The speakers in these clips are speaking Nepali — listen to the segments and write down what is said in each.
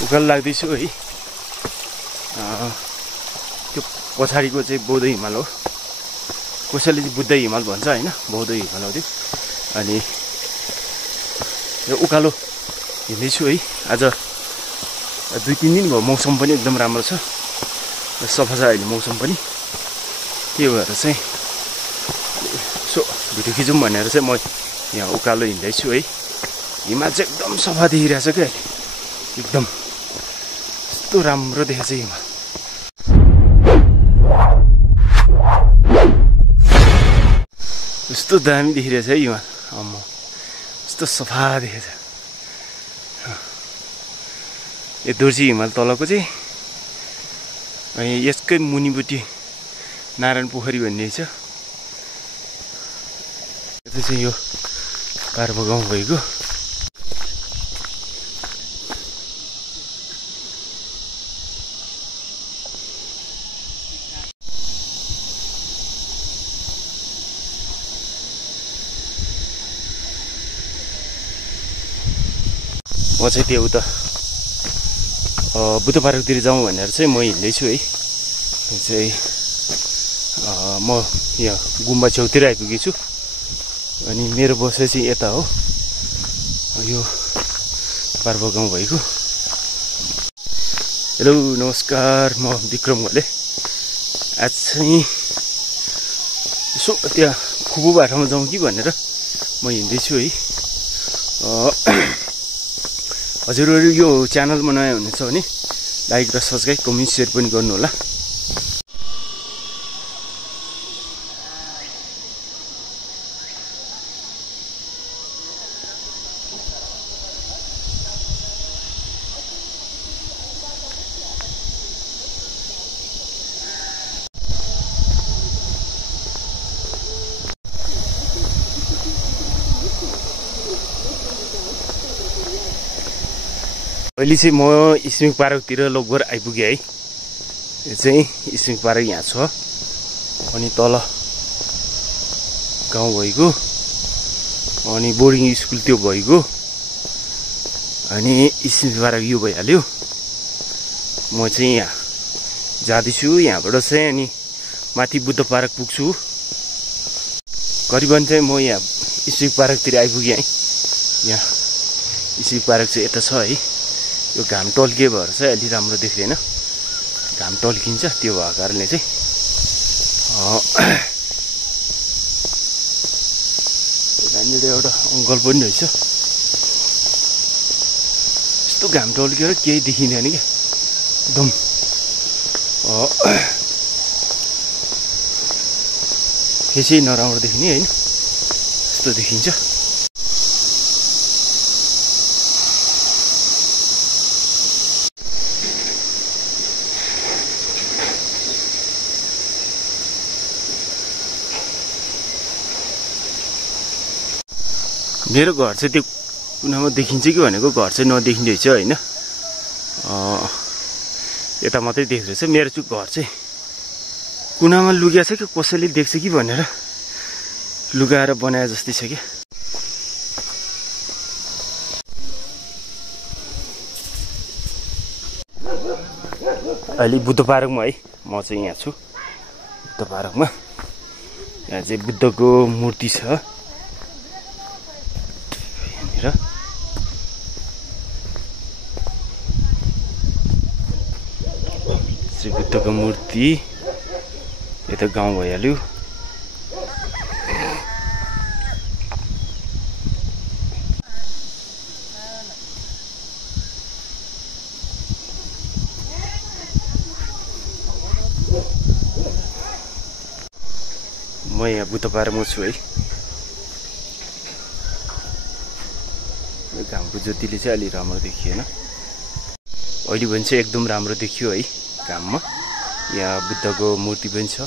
उकालो लाग्दैछु है। त्यो पछाडिको चाहिँ बौद्ध हिमाल हो, कसैले चाहिँ बुद्ध हिमाल भन्छ होइन, बौद्ध हिमाल हो त्यो। अनि यो उकालो हिँड्दैछु है। आज 2-3 दिन भयो, मौसम पनि एकदम राम्रो छ, सफा छ अहिले मौसम पनि। त्यही भएर चाहिँ यसो भिडियो खिचौँ भनेर चाहिँ म यहाँ उकालो हिँड्दैछु है। हिमाल चाहिँ एकदम सफा देखिरहेछ क्या अहिले, एकदम यस्तो राम्रो देखेछ हिमाल। यस्तो दामी देखिरहेछ है हिमाल, अम्म यस्तो सफा देखेछ। यो दोर्जी हिमाल तलको चाहिँ, अनि यसकै मुनिपट्टि नारायण पोखरी भन्ने छ। यता चाहिँ यो पार्वो गाउँ भएको। म चाहिँ त्यो उता बुद्ध पार्कतिर जाउँ भनेर चाहिँ म हिँड्दैछु है। चाहिँ म यहाँ गुम्बा छेउतिर आइपुगेछु। अनि मेरो बसाइ चाहिँ यता हो, यो पार्वो गाउँ भएको। हेलो नमस्कार, म विक्रम घले। आज चाहिँ यसो त्यहाँ खुबु बाटोमा जाउँ कि भनेर म हिँड्दैछु है। हजुरहरू यो च्यानलमा नयाँ हुनुहुन्छ भने लाइक र सब्सक्राइब, कमेन्ट, सेयर पनि गर्नु होला। अहिले चाहिँ म स्प्रिङ पार्कतिर लगभग आइपुगेँ है। यो चाहिँ स्प्रिङ पार्क यहाँ छ, अनि तल गाउँ भएको, अनि बोर्डिङ स्कुल त्यो भएको, अनि स्प्रिङ पार्क यो भइहाल्यो। म चाहिँ यहाँ जाँदैछु, यहाँबाट चाहिँ अनि माथि बुद्ध पार्क पुग्छु। करिबन चाहिँ म यहाँ स्प्रिङ पार्कतिर आइपुगेँ है। यहाँ स्प्रिङ पार्क चाहिँ यता छ है। यो घाम टल्के भएर चाहिँ अलि राम्रो देख्दैन, घाम टल्किन्छ, त्यो भएको कारणले चाहिँ यहाँनिर एउटा अङ्कल पनि रहेछ। यस्तो घाम टल्केर केही देखिँदैन क्या, एकदम फेसै नराम्रो देखिने होइन, यस्तो देखिन्छ। मेरो घर चाहिँ त्यो कुनामा देखिन्छ कि भनेको, घर चाहिँ नदेखिँदै रहेछ होइन, यता मात्रै देख्दैछ। मेरो चाहिँ घर चाहिँ कुनामा लुगा छ कि कसैले देख्छ कि भनेर लुगाएर बनाए जस्तै छ क्या। अहिले बुद्ध पार्कमा है, म चाहिँ यहाँ छु बुद्ध पार्कमा। यहाँ चाहिँ बुद्धको मूर्ति छ यहाँनिर। श्री बुद्धको मूर्ति यता गाउँ भइहाल्यो। म यहाँ बुद्ध पार्कमा छु है। घामको ज्योतिले चाहिँ अलि राम्रो देखिएन, अहिले भने चाहिँ एकदम राम्रो देखियो है घाममा। यहाँ बुद्धको मूर्ति पनि छ।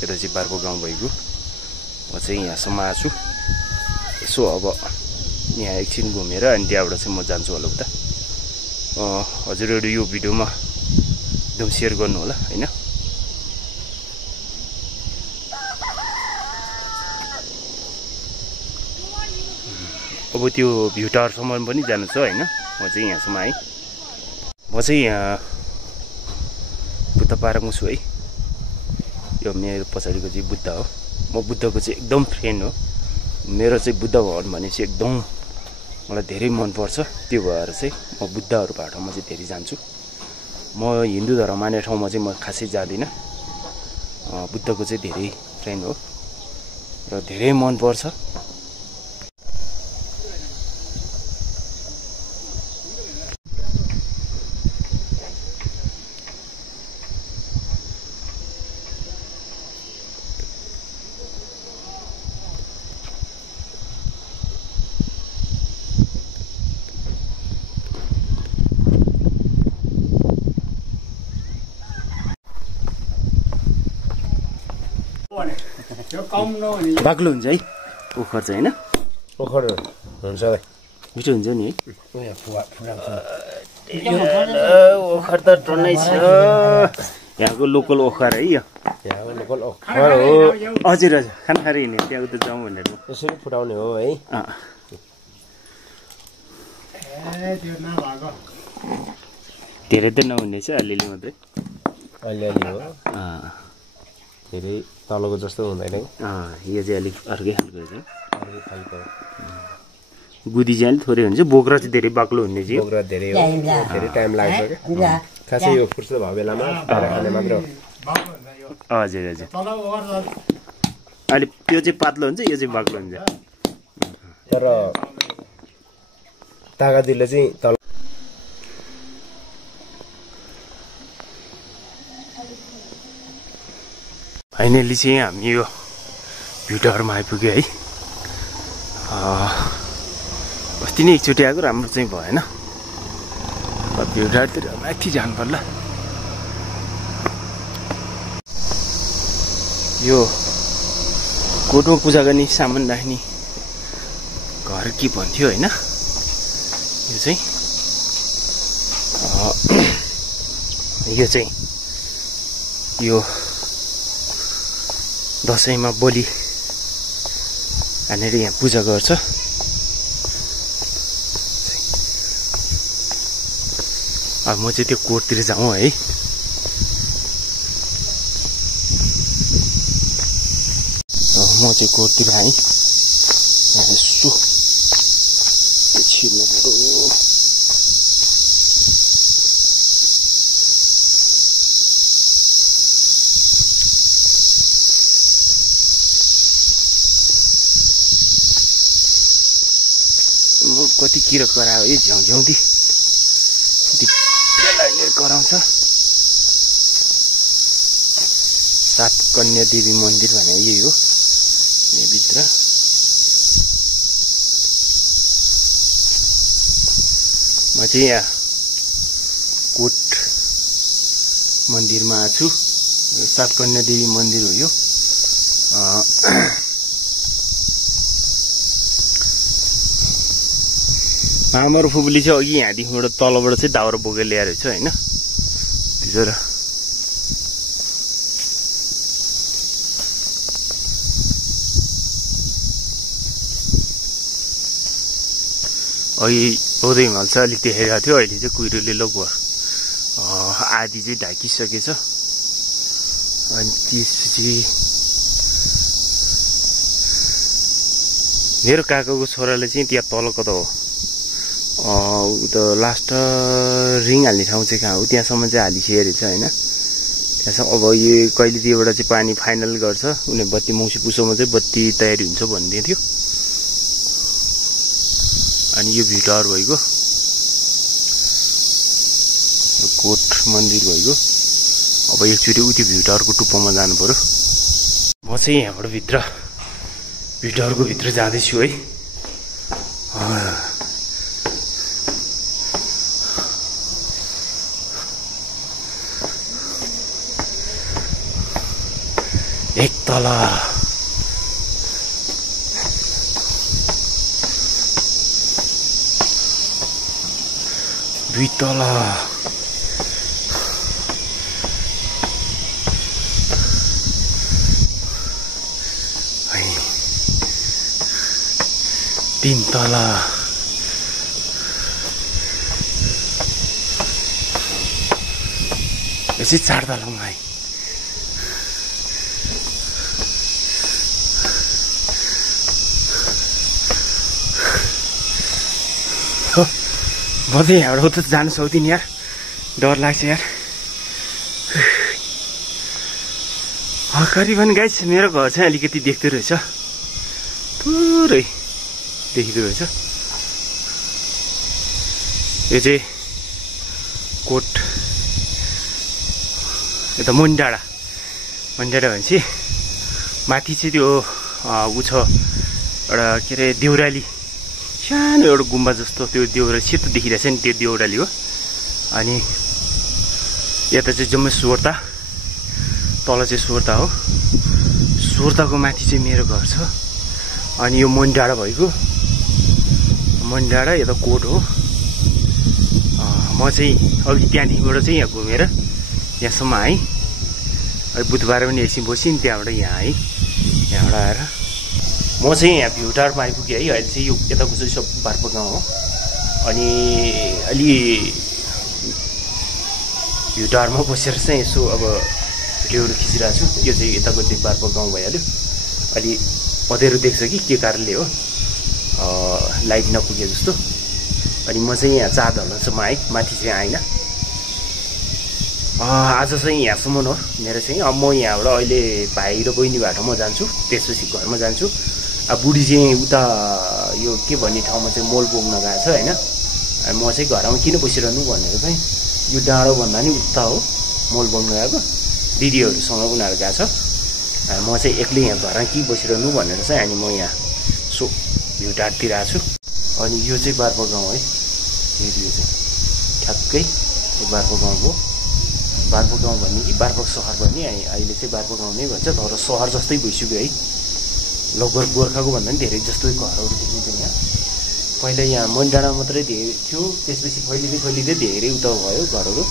यता चाहिँ पार्वो गाउँ भएको। म चाहिँ यहाँसम्म आएको छु। यसो अब यहाँ एकछिन घुमेर अनि त्यहाँबाट चाहिँ म जान्छु होला उता। हजुरहरू यो भिडियोमा एकदम सेयर गर्नु होला हैन। अब त्यो भ्यू टावरसम्म पनि जानु छ हैन। म चाहिँ यहाँसम्म आएँ। म चाहिँ बुद्ध पार्कमा छु है। यो मेरो पछाडिको चाहिँ बुद्ध हो। म बुद्धको चाहिँ एकदम फ्रेन्ड हो। मेरो चाहिँ बुद्ध भगवान भनेपछि एकदम मलाई धेरै मनपर्छ। त्यो भएर चाहिँ म बुद्धहरूको ठाउँमा चाहिँ धेरै जान्छु। म हिन्दू धर्म मान्ने ठाउँमा चाहिँ म खासै जाँदिनँ। बुद्धको चाहिँ धेरै फ्रेन्ड हो र धेरै मनपर्छ। बाक्लो हुन्छ है ओखर चाहिँ होइन? ओखर हुन्छ मिठो हुन्छ नि है। ओखर त टन्नै छ। यहाँको लोकल ओखर है यो। यहाँको लोकल ओखर हो। हजुर हजुर खाना खाएर हिँड्ने त्यहाँ उता जाउँ भनेर यसरी फुटाउने हो है। धेरै त नहुने छ, अलिअलि मात्रै। अलिअलि हो, धेरै तलको जस्तो हुँदैन। यो चाहिँ अलिक अर्कै खालको छ। अर्कै खालको गुदी चाहिँ अलिक थोरै हुन्छ, बोक्रा चाहिँ धेरै बाक्लो हुने चाहिँ। बोक्रा धेरै हो, धेरै टाइम लाग्छ क्या। खासै यो फुर्सद भएको बेलामा खाने मात्र हो। हजुर हजुर। अहिले त्यो चाहिँ पातलो हुन्छ, यो चाहिँ बाक्लो हुन्छ। तर तागादिलो चाहिँ तल फाइनली चाहिँ हामी यो भ्यू टावरमा आइपुग्यो है। अस्ति नै एकचोटि आएको, राम्रो चाहिँ भएन। भ्यू टावरतिर माथि जानु पर्ला। यो कोटमा पूजा गर्ने सामान राख्ने घर के भन्थ्यो होइन? यो चाहिँ यो दसैँमा बलि हानेर यहाँ पूजा गर्छ। अब म चाहिँ त्यो कोटतिर जाउँ है। म चाहिँ कोटतिर आएँ। यसो छिर्नु पर्यो। कति किरा करायो है, झ्याउझ्याउँदी कराउँछ। सात कन्या देवी मन्दिर भने यही हो यहाँभित्र। म चाहिँ यहाँ कोट मन्दिरमा आएको छु। सात कन्या देवी मन्दिर हो यो। आमा र फुपूले चाहिँ अघि यहाँदेखिबाट तलबाट चाहिँ दाउरा बोकेर ल्याएर रहेछ होइन। त्यो र अघि पौधे हिमाल चाहिँ अलिक देखाइरहेको थियो, अहिले चाहिँ कुहिरोले लगभग आधी चाहिँ ढाकिसकेछ। अनि त्यसपछि मेरो काकाको छोराले चाहिँ त्यहाँ तल कता हो त लास्ट रिङ हाल्ने ठाउँ चाहिँ कहाँ हो त्यहाँसम्म चाहिँ हालिसकेको रहेछ होइन। त्यहाँसम्म अब यो कहिलेतिरबाट चाहिँ पानी फाइनल गर्छ, उनीहरू बत्ती मौसी पुसोमा चाहिँ बत्ती तयारी हुन्छ भन्दै थियो। अनि यो भ्यू टावर भइगयो, कोट मन्दिर भइगयो। अब एकचोटि उति भ्यू टावरको टुप्पोमा जानु पर्यो। म चाहिँ यहाँबाट भित्र भ्यू टावरको भित्र जाँदैछु है। एक तला दुई तला तीन तला यो चाहिँ 4 तलामा है। म चाहिँ यहाँबाट उता जान सक्दिनँ यार, डर लाग्छ यार। करिबन गाइस मेरो घर चाहिँ अलिकति देख्दो रहेछ, पुरै देखिँदो रहेछ। यो चाहिँ कोट यता मन्डाडा भनेपछि माथि चाहिँ त्यो ऊ छ एउटा के अरे देउराली, सानो एउटा गुम्बा जस्तो त्यो देउराली सेतो देखिरहेछ नि, त्यो देउराली हो। अनि यता चाहिँ जम्मै सोर्ता, तल चाहिँ सोर्ता हो। सोर्ताको माथि चाहिँ मेरो घर छ। अनि यो मन्डाडा भएको, मन्डाडा यता कोट हो। म चाहिँ अघि त्यहाँदेखिबाट चाहिँ यहाँ घुमेर यहाँसम्म आएँ। अहिले बुधबार पनि एकछिन बसेँ, त्यहाँबाट यहाँ आएँ। यहाँबाट आएर म चाहिँ यहाँ भ्युटारमा आइपुगेँ है। अहिले चाहिँ यो यताको चाहिँ सब बार्पो गाउँ हो। अनि अलि भ्युटारमा बसेर चाहिँ यसो अब भिडियोहरू खिचिरहेको छु। यो चाहिँ यताको चाहिँ बार्पो गाउँ भइहाल्यो। अलि अँध्यारो देख्छ कि के कारणले हो, लाइट नपुगे जस्तो। अनि म चाहिँ यहाँ 4 तलासम्म आएँ, माथि चाहिँ आइनँ। आज चाहिँ यहाँसम्म हो मेरो चाहिँ। अब म यहाँबाट अहिले भाइ र बहिनीबाट म जान्छु, त्यसपछि घरमा जान्छु। अब बुढी चाहिँ उता यो के भन्ने ठाउँमा चाहिँ मोल बोक्न गएको छ होइन। म चाहिँ घरमा किन बसिरहनु भनेर चाहिँ यो डाँडो भन्दा नि उता हो मोल बोक्न गएको, दिदीहरूसँग उनीहरू गएको छ। म चाहिँ एक्लै यहाँ घरमा के बसिरहनु भनेर चाहिँ अनि म यहाँ सो भ्युटारतिर आएको छु। अनि यो चाहिँ बार्पो गाउँ है। यो चाहिँ ठ्याक्कै यो बार्पो गाउँ हो। बार्पो गाउँ भन्ने कि बार्पो सहर भन्ने, अहिले चाहिँ बार्पो गाउँ नै भन्छ। तर सहर जस्तै भइसक्यो है, लगभग गोर्खाको भन्दा पनि धेरै जस्तो घरहरू देखिन्छ यहाँ। पहिला यहाँ मन्डाडा मात्रै धेरै थियो, त्यसपछि फैलिँदै धेरै उता भयो घरहरू।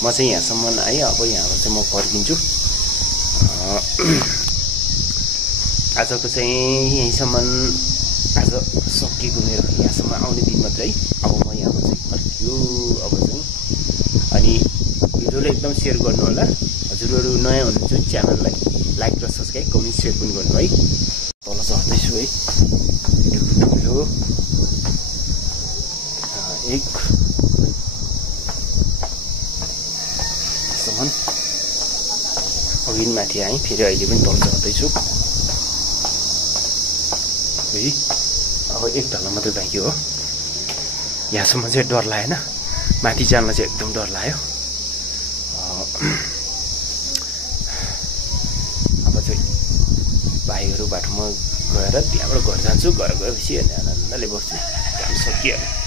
म चाहिँ यहाँसम्म आएँ। अब यहाँबाट चाहिँ म फर्किन्छु। आजको चाहिँ यहीँसम्म आज सकिएको मेरो यहाँसम्म आउने दिन मात्रै। अब म यहाँबाट चाहिँ फर्कियो अब चाहिँ। अनि भिडियोलाई एकदम सेयर गर्नु होला। हजुरहरू नयाँ हुनुहुन्छ च्यानललाई लाइक र सब्सक्राइब, कमेन्ट, सेयर पनि गर्नु है। तल चढ्दैछु है, ठुलो एकसम्म अघि माथि आएँ, फेरि अहिले पनि तल चढ्दैछु है। अब 1 तला मात्रै बाँकी हो। यहाँसम्म चाहिँ डर लागेन, माथि जान चाहिँ एकदम डर लाग्यो। अब चाहिँ भाइहरूबाट म गएर त्यहाँबाट घर जान्छु। घर गएपछि आनन्दले बस्छु, काम सकिहाल्यो।